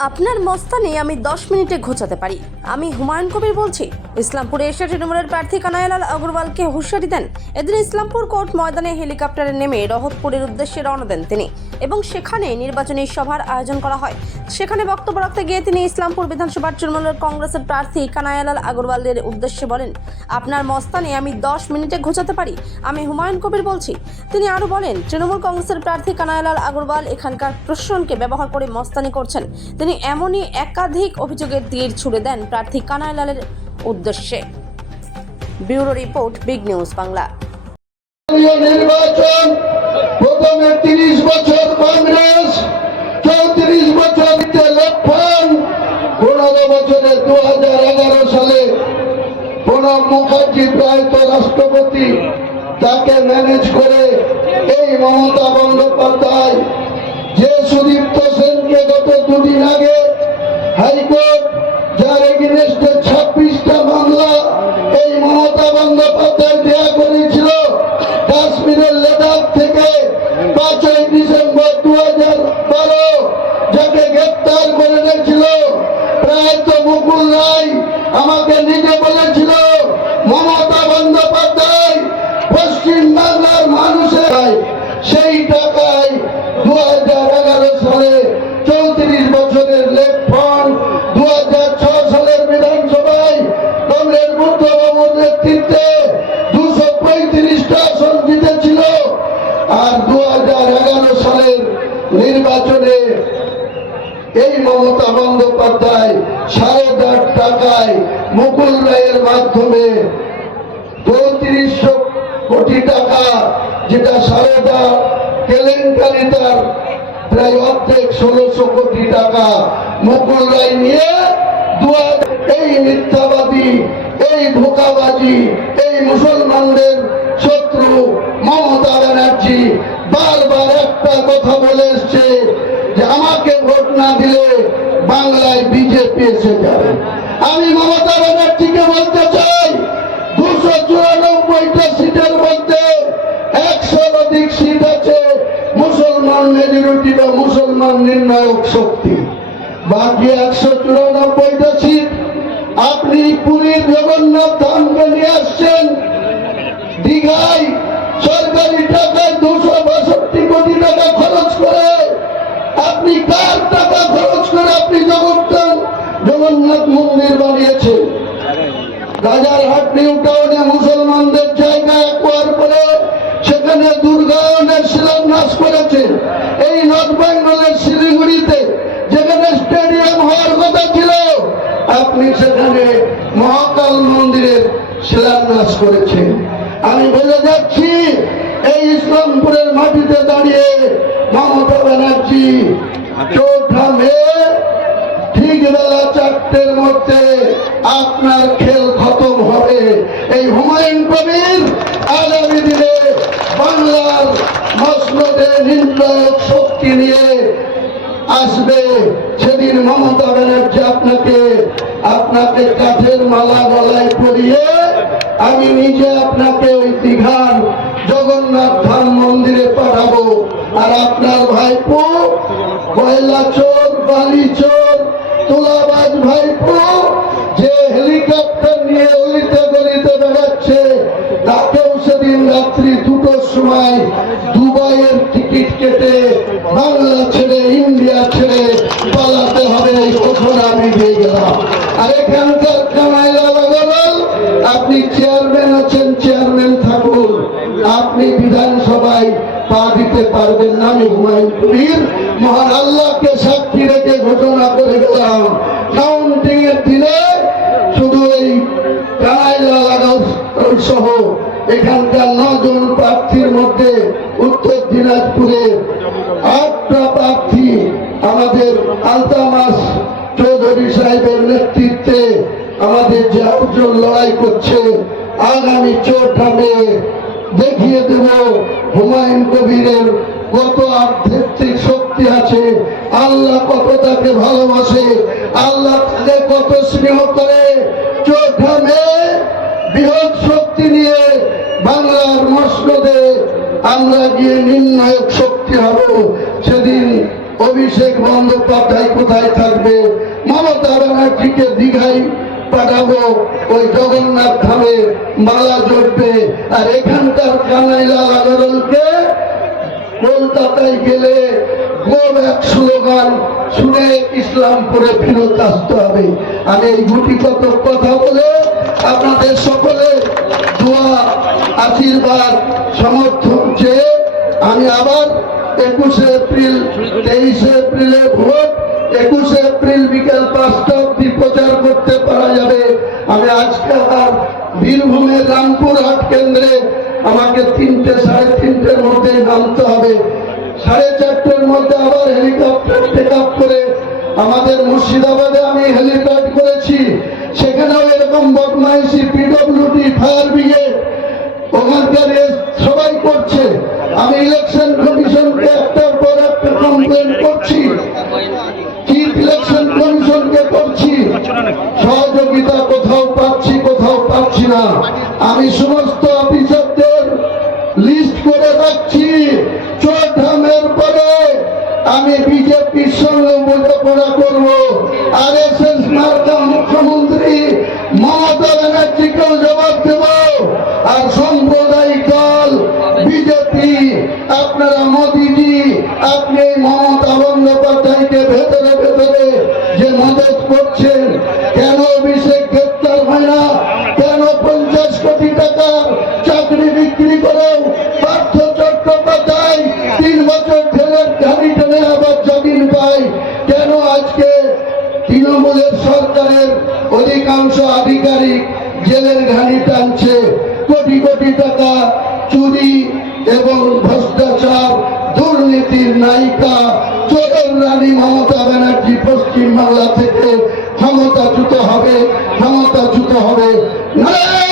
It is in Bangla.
আপনার মস্তানে আমি 10 মিনিটে ঘোচাতে পারি। আমি হুমায়ুন কবির বলছি। ইসলামপুরে এসে তৃণমূলের প্রার্থী কানাইলাল আগরওয়ালকে হুঁশিয়ারি দেন। এদিন ইসলামপুর কোর্ট ময়দানে হেলিকপ্টারে নেমে রহতপুরের উদ্দেশ্যে রওনা দেন তিনি এবং সেখানে নির্বাচনী সভার আয়োজন করা হয়। সেখানে বক্তব্য রাখতে গিয়ে তিনি ইসলামপুর বিধানসভার তৃণমূল কংগ্রেসের প্রার্থী কানাইলাল আগরওয়ালের উদ্দেশ্যে বলেন, আপনার মস্তানে আমি 10 মিনিটে ঘোচাতে পারি। আমি হুমায়ুন কবির বলছি। তিনি আরও বলেন, তৃণমূল কংগ্রেসের প্রার্থী কানাইলাল আগরওয়াল এখানকার প্রশাসনকে ব্যবহার করে মস্তানি করছেন। তিনি এমনই একাধিক অভিযোগের তীর ছুড়ে দেন প্রার্থী কানাইলালের উদ্দেশ্যে। Bureau report, big news Bangla. নির্বাচন প্রথমে 30 বছর কংগ্রেস, 34 বছর লক্ষণ, 15 বছরে 2011 সালে প্রণব মুখার্জি প্রয়াত রাষ্ট্রপতি, তাকে ম্যানেজ করে এই মমতা বন্দ্যোপাধ্যায় যে সুদীপ্ত সেনকে গত দুদিন আগে হাইকোর্ট যার এগেইনস্টে 26টা মামলা এই মমতা বন্দ্যোপাধ্যায় দেয়া করেছিল, কাশ্মীরের লেদাখ থেকে 5ই ডিসেম্বর 2012 যাকে গ্রেপ্তার করে রেখেছিল প্রয়াত মুকুল রায়, আমাকে নিজে বলেছিল মমতা বন্দ্যোপাধ্যায় পশ্চিম বাংলার মানুষের সেই টাকায় 2011 সালে 34 বছরের লেট ফান্ড 2006 সালের বিধানসভায় কংগ্রেস বুদ্ধবাবুর নেতৃত্বে 235টা আসন জিতেছিল। আর 2011 সালের নির্বাচনে এই মমতা বন্দ্যোপাধ্যায় 8.5 টাকায় মুকুল রায়ের মাধ্যমে 3400 কোটি টাকা, যেটা 8.5 কেলেঙ্কারি, তার প্রায় অর্ধেক 1600 কোটি টাকা মুকুল রায় নিয়ে এই মিথ্যাবাদী, এই ধোঁকাবাজি, এই মুসলমানদের শত্রু মমতা ব্যানার্জি বারবার একটা কথা বলে এসছে যে আমাকে ভোট না দিলে বাংলায় বিজেপি এসে যাবে। আমি মমতা ব্যানার্জিকে বলতে চাই, 294টা সিটের মধ্যে 100 অধিক সিট আছে মুসলমান মেজরিটি বা মুসলমান নির্ণায়ক শক্তি। বাকি 194টা সিট আপনি পুরীর জগন্নাথ ধামকে নিয়ে আসছেন, দীঘায় সরকারি টাকায় 262 কোটি টাকা খরচ করে, আপনি কার টাকা খরচ করে আপনি জগন্নাথ মন্দির বানিয়েছেন? রাজারহাট নিউ টাউনে মুসলমানদের জায়গা অ্যাকোয়ার করে সেখানে দুর্গায়নের শিলান্যাস করেছেন। এই নর্থ বেঙ্গলের শিলিগুড়িতে যেখানে স্টেডিয়াম হওয়ার কথা ছিল, আপনি সেখানে মহাকাল মন্দিরের শিলান্যাস করেছেন। আমি বলে যাচ্ছি, এই ইসলামপুরের মাটিতে দাঁড়িয়ে মমতা ব্যানার্জি 4 মে ঠিক বেলা 4টের মধ্যে আপনার খেল খতম হবে। এই হুমায়ুন কবির আগামী দিনে বাংলার মসনদে নির্ণায়ক শক্তি নিয়ে আসবে। সেদিন মমতা ব্যানার্জি আপনাকে কাঠের মালা গলায় পরিয়ে আমি নিজে আপনাকে ওই দীঘার জগন্নাথ ধাম মন্দিরে পাঠাবো। আর আপনার ভাইপো কয়লা চোর, বালি চোর, তোলাবাজ ভাইপো যে হেলিকপ্টার নিয়ে অলিতে গলিতে বেড়াচ্ছে, তাকেও সেদিন রাত্রি 2টোর সময় দুবাইয়ের টিকিট কেটে বাংলা ছেড়ে, ইন্ডিয়া ছেড়ে পালাতে হবে, এই ঘোষণা আমি দিয়ে গেলাম। আর এখানকার কানাইলাল আগরওয়াল, আপনি চেয়ারম্যান আছেন, চেয়ারম্যান থাকুন, আপনি বিধানসভায় পা দিতে পারবেন না। আমি হুমায়ুন কবির মহান আল্লাহকে সাক্ষী রেখে ঘোষণা করে গেলাম, কাউন্টিং এর দিনে শুধু এই কানাইলাল আগরওয়াল সহ এখানকার 9 জন প্রার্থীর মধ্যে উত্তর দিনাজপুরের 8টা প্রার্থী আমাদের আলতামাস চৌধুরী সাহেবের নেতৃত্বে আমাদের যে আয়োজন লড়াই করছে, আগামী 4 মে দেখিয়ে দেব হুমায়ুন কবিরের কত আধ্যাত্মিক শক্তি আছে, আল্লাহ কত তাকে ভালোবাসে, আল্লাহ তাকে কত স্নেহ করে। 4 মে বৃহৎ শক্তি নিয়ে বাংলার মসনদে আমরা গিয়ে নির্ণায়ক শক্তি হব। সেদিন অভিষেক বন্দ্যোপাধ্যায় কোথায় থাকবে? মমতা ব্যানার্জিকে দীঘায় পাঠাবো, ওই জগন্নাথ ধামে মালা জড়বে, আর এখানকার কানাইলাল আগরওয়ালকে কলকাতায় গেলে এক স্লোগান শুনে ইসলামপুরে ফেরত আসতে হবে। আমি এই গুটিগত কথা বলে আপনাদের সকলে দোয়া, আশীর্বাদ, সমর্থন চেয়ে আমি আবার 21 এপ্রিল 23 এপ্রিলে ভোট, 21 এপ্রিল বিকেল 5টা অব্দি প্রচার করতে পারা যাবে। আমি আজকে আবার বীরভূমের রামপুরহাট কেন্দ্রে আমাকে 3টে 3:30-র মধ্যে নামতে হবে। 4:30-র মধ্যে আবার হেলিকপ্টার টেক আপ করে আমাদের মুর্শিদাবাদে আমি হেলিপ্যাড করেছি, সেখানেও এরকম বদমাইশি পিডব্লিউডি, ফায়ার ব্রিগেড ওখানকার সবাই করছে। আমি ইলেকশন কমিশনকে একটার পর একটা কমপ্লেন করছি, চিফ ইলেকশন কমিশনকে করছি, সহযোগিতা কোথাও পাচ্ছি না। আমি সমস্ত অফিসারদের লিস্ট করে রাখছি, চোদ্ধামের পরে আমি বিজেপির সঙ্গে বোঝাপড়া করবো। RSS মার্কা মুখ্যমন্ত্রী মমতা ব্যানার্জিকেও জবাব দেব, আর সাম্প্রদায়িক দল বিজেপি, আপনারা মোদীজি, আপনি মমতা বন্দ্যোপাধ্যায়কে ভেতরে ভেতরে যে মদত করছেন, কেন অভিষেক গ্রেপ্তার হয় না? কেন 50 কোটি টাকার চাকরি বিক্রি করেও পার্থ চট্টোপাধ্যায় 3 বছর জেলের ঘানি টেনে আবার জামিন পায়? কেন আজকে তৃণমূলের সরকারের অধিকাংশ আধিকারিক জেলের ঘানি টানছে? কোটি কোটি টাকা চুরি এবং ভ্রষ্টাচার, দুর্নীতির নায়িকা, চোরের রানী মমতা ব্যানার্জি পশ্চিমবাংলা থেকে ক্ষমতাচ্যুত হবে। নারায়ণ